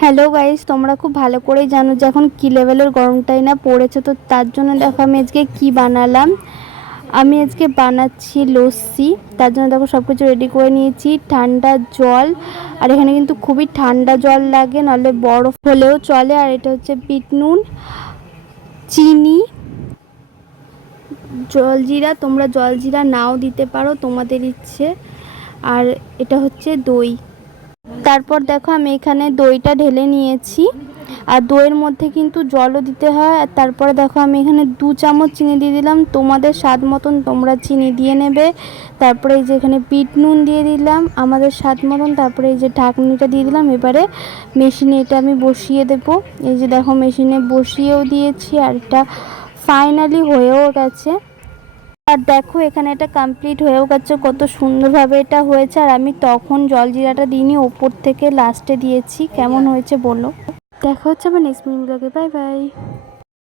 Hello guys, তোমরা খুব ভালো করেই জানো যে এখন কী লেভেলের গরমটাই না পড়েছে। তো তার জন্য দেখো আমি আজকে কি বানালাম। আমি আজকে বানাচ্ছি লস্যি। তার জন্য দেখো সব কিছু রেডি করে নিয়েছি। ঠান্ডা জল, আর এখানে কিন্তু খুবই ঠান্ডা জল লাগে, নাহলে বরফ হলেও চলে। আর এটা হচ্ছে বিট নুন, চিনি, জলজিরা। তোমরা জলজিরা নাও দিতে পারো, তোমাদের ইচ্ছে। আর এটা হচ্ছে দই। তারপর দেখো আমি এখানে দইটা ঢেলে নিয়েছি, আর দইয়ের মধ্যে কিন্তু জলও দিতে হয়। আর তারপরে দেখো আমি এখানে 2 চামচ চিনি দিয়ে দিলাম, তোমাদের স্বাদ মতন তোমরা চিনি দিয়ে নেবে। তারপরে এই যে এখানে বিট নুন দিয়ে দিলাম আমাদের স্বাদ মতন। তারপরে এই যে ঢাকনিটা দিয়ে দিলাম। এবারে মেশিনে এটা আমি বসিয়ে দেব। এই যে দেখো মেশিনে বসিয়েও দিয়েছি, আর এটা ফাইনালি হয়েও গেছে। আর দেখো এখানে এটা কমপ্লিট হয়েও গেছে, কত সুন্দরভাবে এটা হয়েছে। আর আমি তখন জলজিরাটা দিইনি, ওপর থেকে লাস্টে দিয়েছি। কেমন হয়েছে বলো। দেখা হচ্ছে আবার নেক্সট ব্লগে। Bye bye.